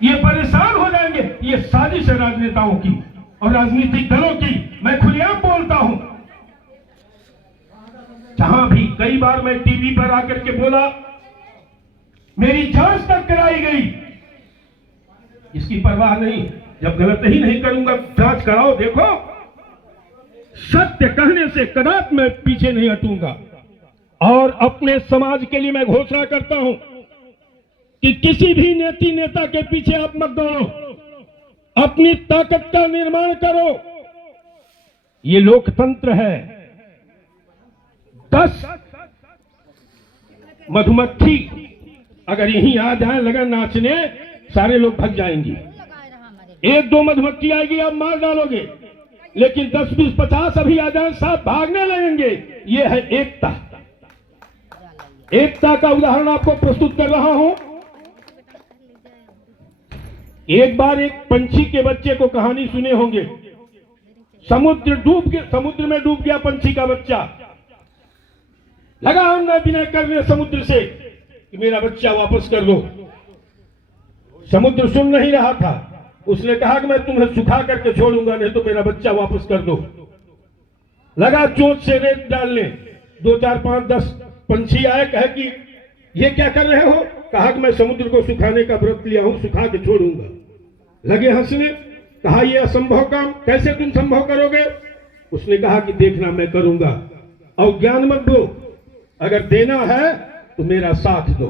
ये परेशान हो जाएंगे। ये साजिश है राजनेताओं की और राजनीतिक दलों की। मैं खुलेआम बोलता हूं, जहां भी कई बार मैं टीवी पर आकर के बोला, मेरी जांच तक कराई गई, इसकी परवाह नहीं। जब गलत ही नहीं करूंगा, जांच कराओ, देखो सत्य कहने से कदापि मैं पीछे नहीं हटूंगा। और अपने समाज के लिए मैं घोषणा करता हूं कि किसी भी नेता के पीछे आप मत दौड़ो, अपनी ताकत का निर्माण करो। ये लोकतंत्र है। 10 मधुमक्खी अगर यहीं आ जाए लगन नाचने, सारे लोग भाग जाएंगे। 1-2 मधुमक्खी आएगी, आप मार डालोगे, लेकिन 10, 20, 50 अभी आ जाए, सब भागने लगेंगे। ये है एकता। एकता का उदाहरण आपको प्रस्तुत कर रहा हूं। एक बार एक पंछी के बच्चे को कहानी सुने होंगे। समुद्र में डूब गया पंछी का बच्चा। लगा हमने विनय करने समुद्र से कि मेरा बच्चा वापस कर दो। समुद्र सुन नहीं रहा था। उसने कहा कि मैं तुम्हें सुखा करके छोड़ूंगा, नहीं तो मेरा बच्चा वापस कर दो। लगा चोंच से रेत डालने। 2, 4, 5, 10 पंछी आए, कहे कि ये क्या कर रहे हो? कहा कि मैं समुद्र को सुखाने का व्रत लिया हूं, सुखा के छोड़ूंगा। लगे हंसने। कहा ये असंभव काम, कैसे तुम संभव करोगे? उसने कहा कि देखना मैं करूंगा। और ज्ञान मत दो, अगर देना है तो मेरा साथ दो।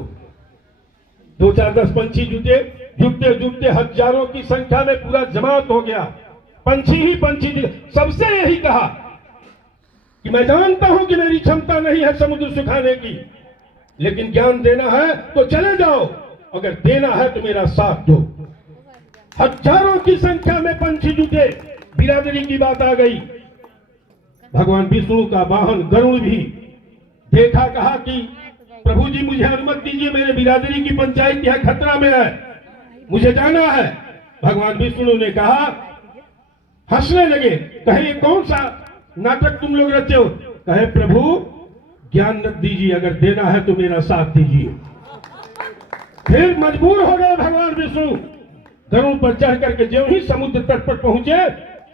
2, 4, 10 पंछी जुटते हजारों की संख्या में पूरा जमात हो गया। पंछी ही पंछी सबसे यही कहा कि मैं जानता हूं कि मेरी क्षमता नहीं है समुद्र सुखाने की, लेकिन ज्ञान देना है तो चले जाओ, अगर देना है तो मेरा साथ दो। हजारों की संख्या में पंछी जुटे। बिरादरी की बात आ गई। भगवान विष्णु का वाहन गरुड़ भी देखा, कहा कि प्रभु जी मुझे अनुमति दीजिए, मेरे बिरादरी की पंचायत यह खतरा में है, मुझे जाना है। भगवान विष्णु ने कहा, हंसने लगे, कहे ये कौन सा नाटक तुम लोग रचे हो? कहे प्रभु ज्ञान मत दीजिए, अगर देना है तो मेरा साथ दीजिए। फिर मजबूर हो गए भगवान विष्णु। गरुड़ पर चढ़ करके जो ही समुद्र तट पर पहुंचे,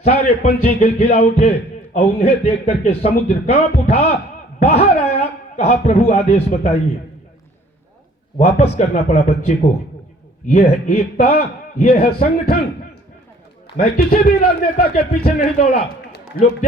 सारे पंछी गिलखिला उठे और उन्हें देख करके समुद्र कांप उठा, बाहर आया। कहा प्रभु आदेश बताइए। वापस करना पड़ा बच्चे को। यह है एकता, यह है संगठन। मैं किसी भी राजनेता के पीछे नहीं दौड़ा। लोग